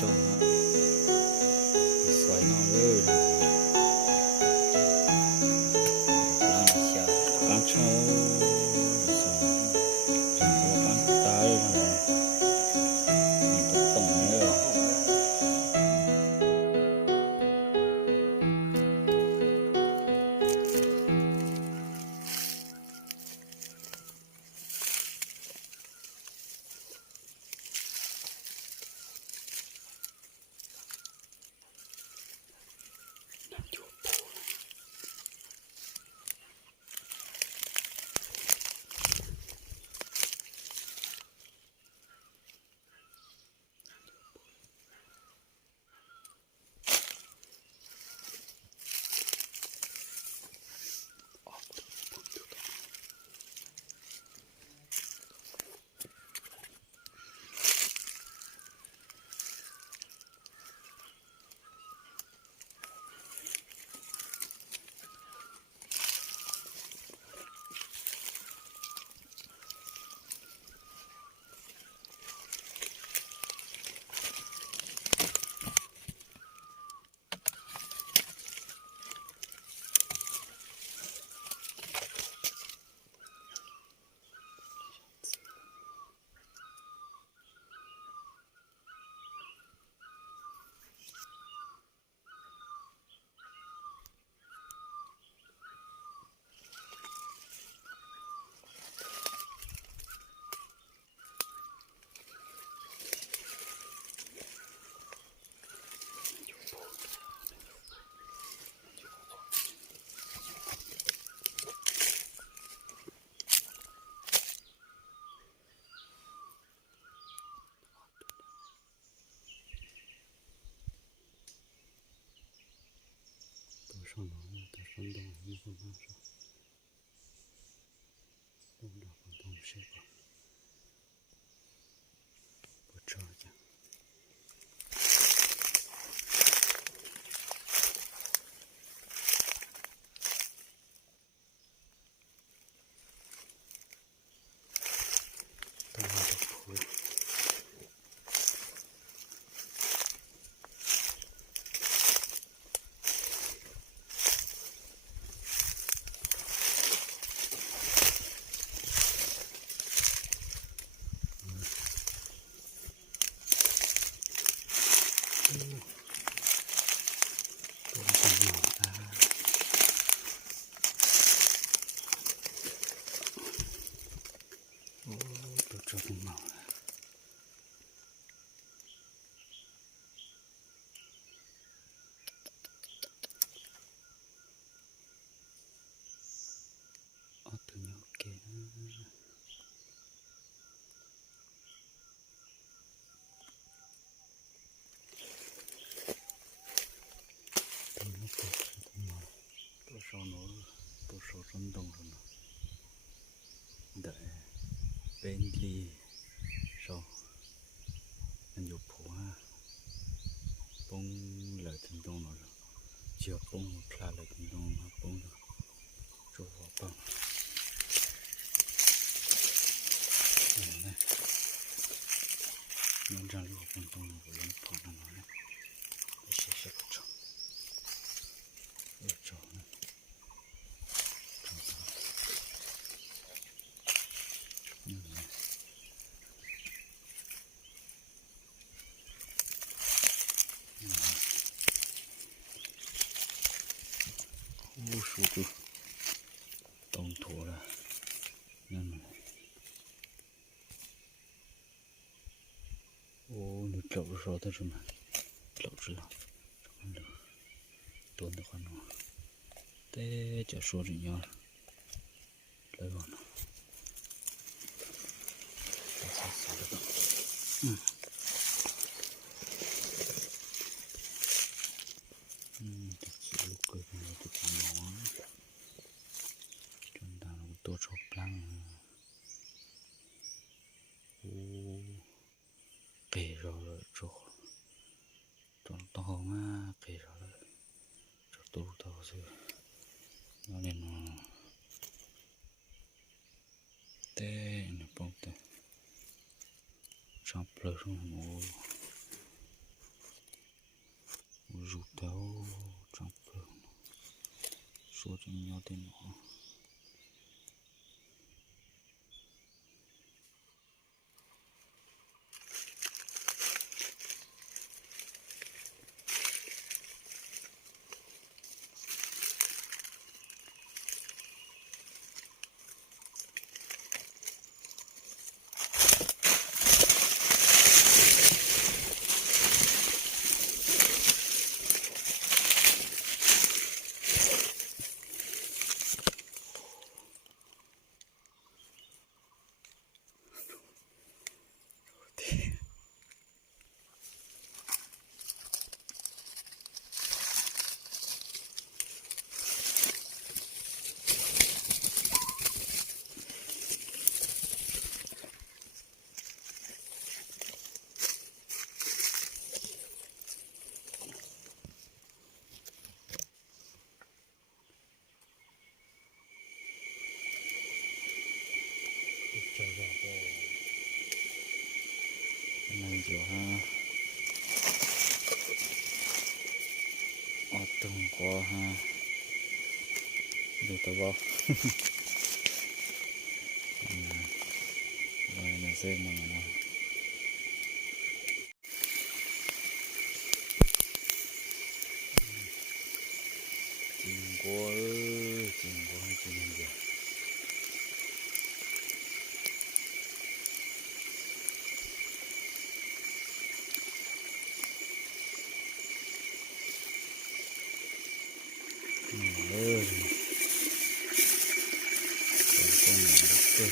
cho xoay nó rồi làm xả bán cho rồi bán tay rồi mình tập tổng nữa上楼在山东一个晚上，东着往东西吧，不着急。到那个坡。都这么忙了，对鸟给。多少楼，多少震动什么？对，bên ly sau anh chụp phụ ha bông lại thành đông rồi chưa bông một là lại thành đông ha bông rồi cho vào bông này nhân ra lúc bông đông của lên phong là nó này sẽ trồng trồng này无数个动土了，你走的时候它什么？走着了，怎么了？蹲的话呢？得就说人家来往了，这才扫得到。这次路过我就不忙了，真的我多少plan给着了之后，长到嘛给着了，这都到这，那里呢？对，你帮的，上不了什么。说这个鸟电脑。này chỗ ha ở từng qua ha được tao bao rồi là xem mà nó chim qua chim làm gì ơi con nhận được cái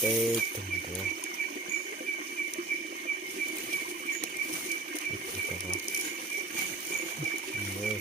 tê từng của ít thôi các bạn ơi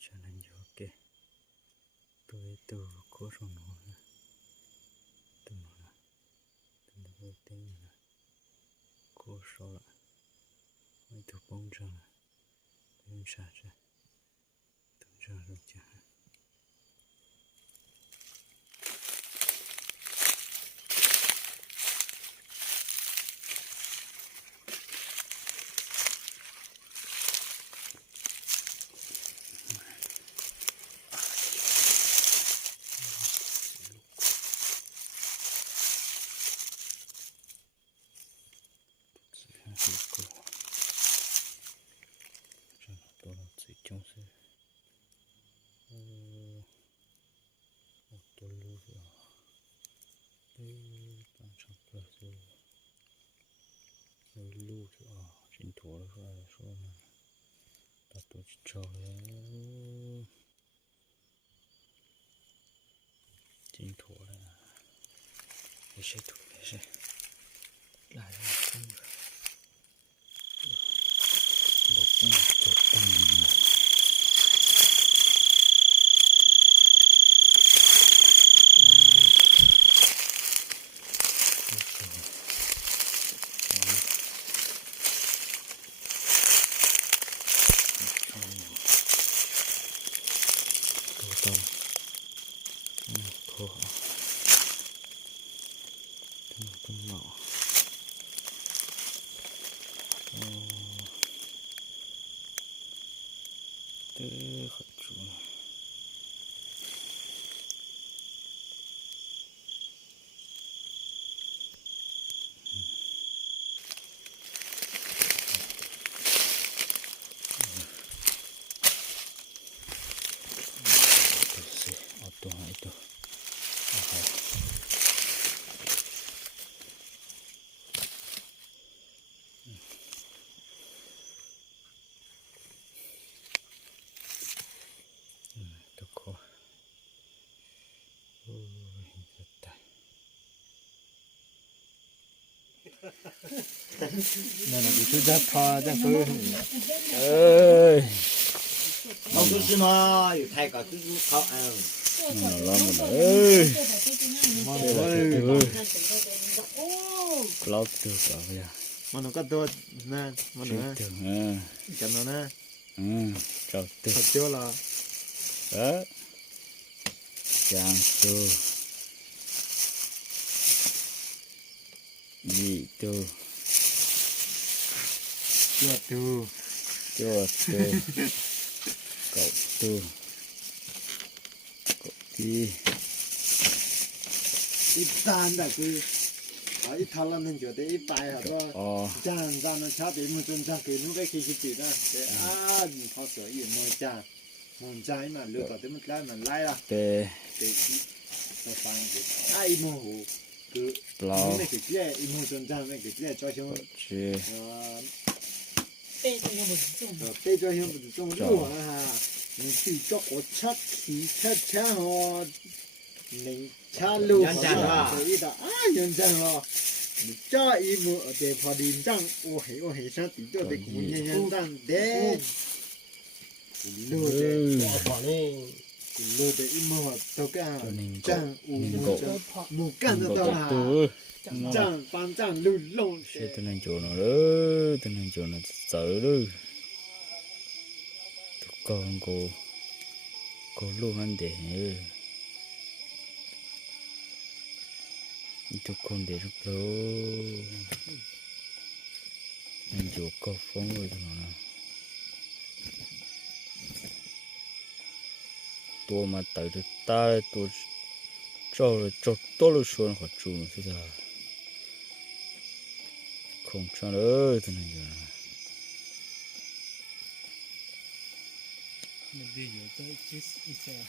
cho nên ok tôi từ cố rồi nó từ nó từ đầu tiên là cố số lại mấy thứ bông trăng bông xa ra bông trăng rồi chả trong xe tôi lưu rồi bạn sắp ra rồi lưu rồi chính thủ rồi rồi ta tôi cho chính thủ là để sẽ thủ để sẽ lại là không một cái chụp tăng thua tâm nọ tớ khẩn chủ itu toko那个就在他在飞，老多是嘛，有太高就是靠lắm rồi lót được cả bây giờ mà nó cóตัวนะมันนะ được กันนะ chào từ เขาเจ้าละ đó chàng từ gì từ ตัวตัว cho từ cậu từ cậu đi 一单的คือ一他那能觉得一百好多 哦这样这样的差别没真正给那个可以去的啊你好所以没这样没这样嘛留到这么来嘛来了 về 对我发现啊一模糊个 lao 那个姐一模真正那个姐照相 chứ 背这个不是重的，被照相不是中路啊你去做我车骑车哦你车路可以的啊认真哦你这一幕得跑认真我很想底多的古年认真的路的我跑喽路的一幕都干站五干得到啦 từ 站帮站路弄 sẽ từ này chỗ nào đó từ này chỗ nào sợ đó con cô luôn anh để tụi con để rất lâu anh chỗ có phóng rồi tụi nó tôi mà tới được ta tôi cho tôi luôn xuống khỏi chuồng thế là không cho nữa tụi này giờ mình đi giữa tới chết ít xe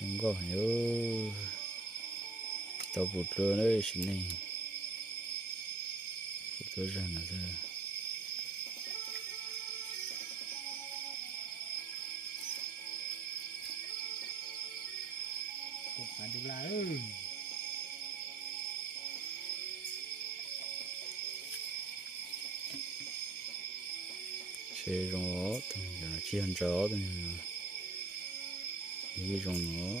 đừng có nhớ tao bụt rồi đấy xin này bụt rồi ra là ra cũng phải đi lại xe rong ó thằng giờ chia ăn chó thằng giờ rong ó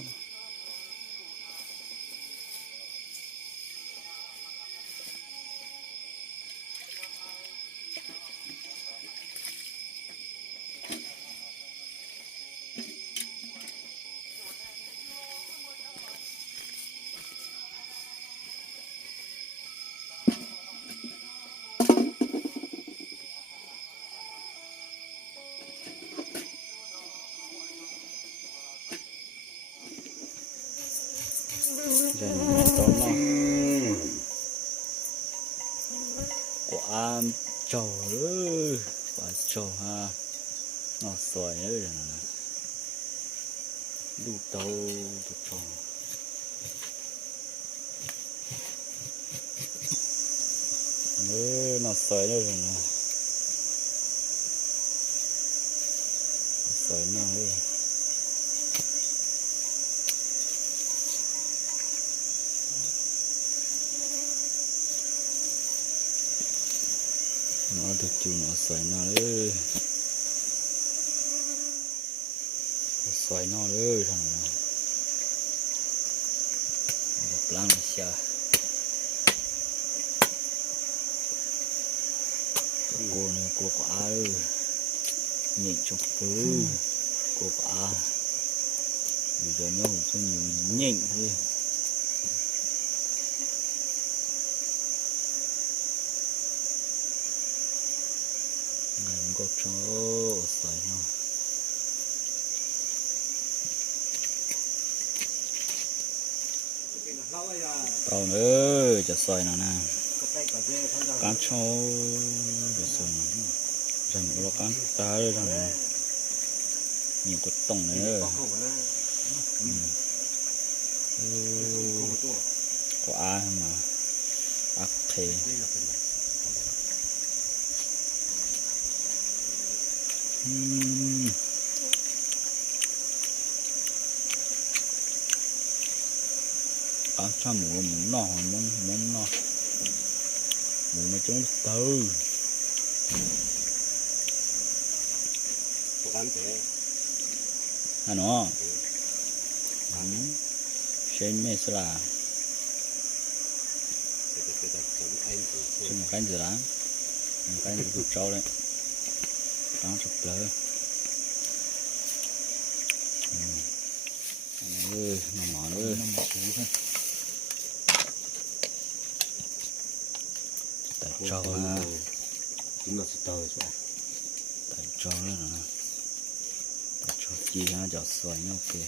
Rồi nó to nó quả trầu ơi, quả trầu ha, nó xoài nữa rồi nè, đu tàu đu trầu, nữa nó xoài nữa rồi nè, xoài nó nữa. Nó được chú nó xoay nó đấy, xoay nó đấy thằng này được lắm xia cô này cô quả ơi nhịn trong thứ cô quả bây giờ nó không cho nhiều nhịn thôi. Có chỗ xoay nó tao nữa cho xoay nó nè cán trâu cho xoay nó dành nó cán ta đây rằng nhiều cột tổng nữa quả mà ác thế cho mũ nọ muốn nọ mũ mà chúng từ à nó trên mê là trên một cái gì đó một cái gì cũng trâu đấy đó chụp lơ nó mỏ nữa tại trâu ha cũng là tờ tại trâu nữa nè tại trâu chi ha cho xoay nhau kìa